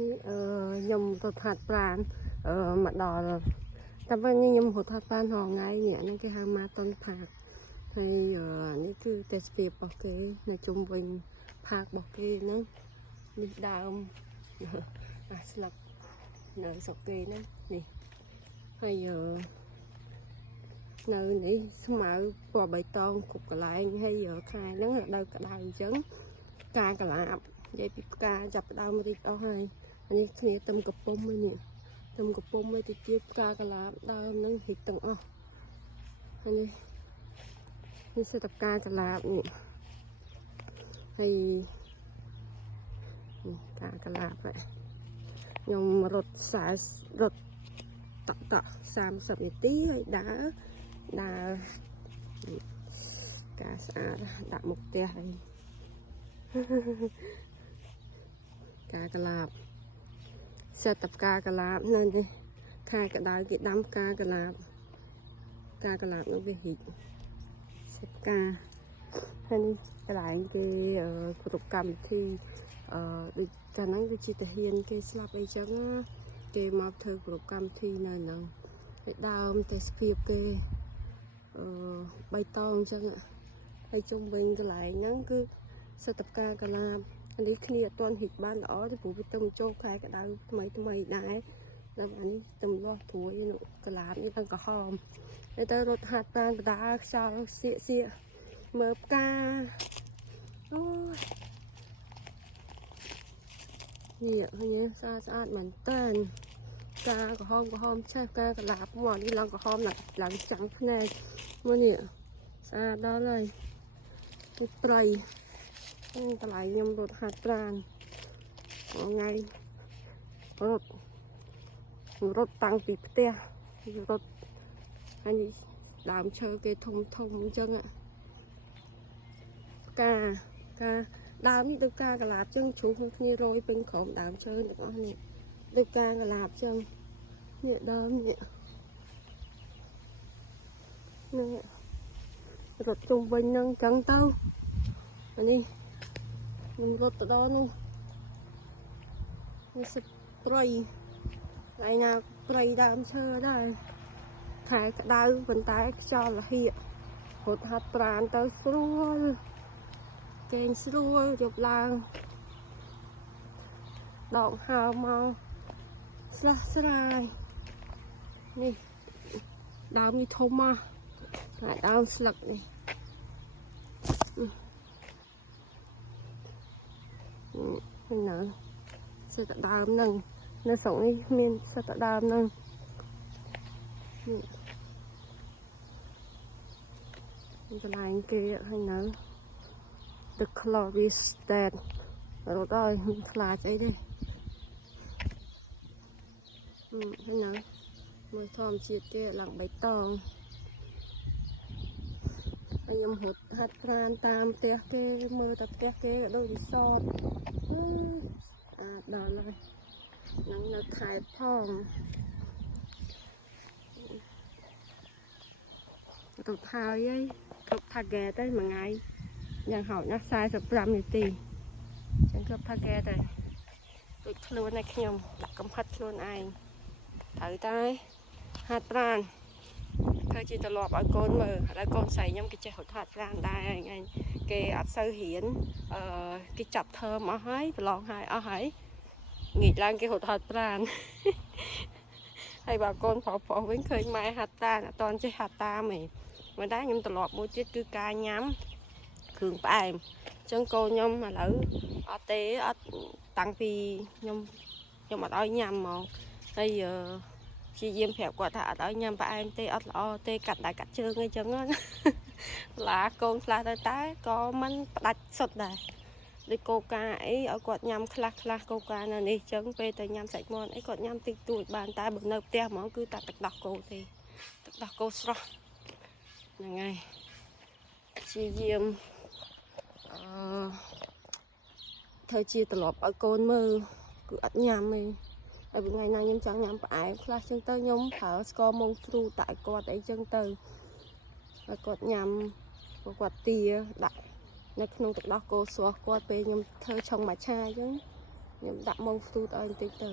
នេះខ្ញុំទៅថាត់ប្រានមកដល់តែវិញខ្ញុំហត់ថាត់ប្រានហងៃនេះហ្នឹងគេហៅម៉ាតុនផាកហើយនេះគឺទេសភាពរបស់គេនៅជុំវិញផាករបស់គេហ្នឹងនេះដើមស្លឹកនៅស្រុកគេហ្នឹងនេះហើយនៅនេះស្មៅពណ៌បៃតងគ្រប់កន្លែងហើយខែហ្នឹងរដូវក្តៅអញ្ចឹងការកលាបនិយាយពីផ្កាចាប់ផ្ដើមរីកអស់ហើយនេះគ្នាទឹមកំពុំហ្នឹងនេះទឹមកំពុំឯទៅទៀតផ្កាកលាបដើមហ្នឹងរីកទាំងអស់ហើយនេះសិតផ្កាកលាបនេះហើយនេះផ្កាកលាបខ្ញុំរត់តក់30នាទីហើយដើរការស្អាតដាក់មុខផ្ទះហើយការកលាបសិតតែផ្កាកលាបនៅនេះខែក្តៅគេដាំផ្កាកលាបនោះវារីកសិតផ្កាហើយនេះកន្លែងគេគ្រប់កម្មវិធីដូចកាលហ្នឹងវាជាទាហានគេស្លាប់អីចឹងគេមកធ្វើគ្រប់កម្មវិធីនៅហ្នឹងហើយដើមទេសភាពគេបៃតងអញ្ចឹងហើយជុំវិញកន្លែងហ្នឹងគឺសិតតែផ្កាកលាបនេះគ្នាអត់ទាន់រីកបានល្អទេព្រោះវាទៅចូលខែក្តៅថ្មីដែរដល់អានេះទំលាស់ព្រួយកលាបនេះទាំងក្រហមហើយទៅរត់ហាត់ប្រានបដាខ្យល់សៀកមើលផ្កាអូយនេះឃើញស្អាតមែនតើផ្កាក្រហមឆេះផ្កាកលាបមកនេះឡើងក្រហមឡើងចាំងភ្នែកមើលនេះស្អាតដល់ហើយនេះព្រៃកន្លែងខ្ញុំរត់ហាត់ប្រានថ្ងៃរត់តាំងពីផ្ទះរត់ហើយនេះដើមឈើគេធំអញ្ចឹងផ្កាដើមនេះដូចផ្កាកលាបអញ្ចឹងជ្រុះគ្នារយពេញក្រោមដើមឈើទាំងអស់នេះដូចផ្កាកលាបអញ្ចឹងនេះដើមនេះរត់ជុំវិញហ្នឹងអញ្ចឹងទៅអានេះខ្ញុំរត់ទៅដល់នោះនេះសិតព្រៃថ្ងៃណាព្រៃដើមឈើដែរខែក្តៅប៉ុន្តែខ្យល់លហៀករត់ហាត់ប្រានទៅស្រួលគេងស្រួលយប់ឡើងដកហើរមកស្រស់ស្រាយនេះដើមនេះធំមកហើយដើមស្លឹកនេះណាសិតតែដើមហ្នឹងនៅស្រុកនេះមានសិតតែដើមហ្នឹងកន្លែងគេហើយនៅ The Clovis Dead រត់ហើយមិនខ្លាចអីទេហើយនៅមើលធម្មជាតិគេឡើងបៃតងហើយខ្ញុំរត់ហាត់ប្រានតាមផ្ទះគេមើលតែផ្ទះគេក៏ដូចរីសតដល់ហើយនឹងនៅខេត្តផងទៅហើយគ្រប់ target ទៅមួយថ្ងៃយ៉ាងហោចណាស់45នាទីចឹងគ្រប់ target ទៅដូចខ្លួនឯខ្ញុំដាក់កំហិតខ្លួនឯងត្រូវតែហាត់ប្រានធ្វើជាទម្លាប់ឲ្យកូនមើលហើយកូនស្រីខ្ញុំគេចេះរត់ហាត់ប្រានដែរថ្ងៃគេអត់សូវរៀនគេចាប់ធើមអស់ហើយប្រឡងហើយអស់ហើយងាកឡើងគេរត់ហាត់ប្រានហើយបើកូនប្រុសវិញឃើញម៉ែហាត់ប្រានអត់តន់ចេះហាត់តាមទេមិនដែរខ្ញុំទម្លាប់មួយទៀតគឺការញ៉ាំគ្រឿងផ្អែមអញ្ចឹងកូនខ្ញុំឥឡូវអត់ទេអត់តាំងពីខ្ញុំអត់ឲ្យញ៉ាំហ្មងហើយព្យាយាមប្រាប់គាត់ថាអត់ឲ្យញ៉ាំផ្អែមទេអត់ល្អទេកាត់ដៃកាត់ជើងអីចឹងណាឡាកូនខ្លះទៅតែក៏មិនផ្ដាច់សុទ្ធដែរដូចកូកាអីឲ្យគាត់ញ៉ាំខ្លះកូកានៅនេះចឹងពេលទៅញ៉ាំសាច់មាន់អីគាត់ញ៉ាំតិចតួចបានតែបើនៅផ្ទះហ្មងគឺតែទឹកដោះគោទេទឹកដោះគោស្រស់ហ្នឹងហើយព្យាយាមធ្វើជាត្រឡប់ឲ្យកូនមើលគឺអត់ញ៉ាំទេហើយថ្ងៃណាខ្ញុំចង់ញ៉ាំផ្អែមខ្លះចឹងទៅខ្ញុំប្រើស្ករម៉ុងស្រូតែគាត់អីចឹងទៅហើយគាត់ញ៉ាំគាត់ទាដាក់នៅក្នុងទឹកដោះគោស្រស់គាត់ពេលខ្ញុំធ្វើឆុងម៉ាឆាអញ្ចឹង ខ្ញុំដាក់ម៉ងហ្វ្រូតឲ្យបន្តិចទៅ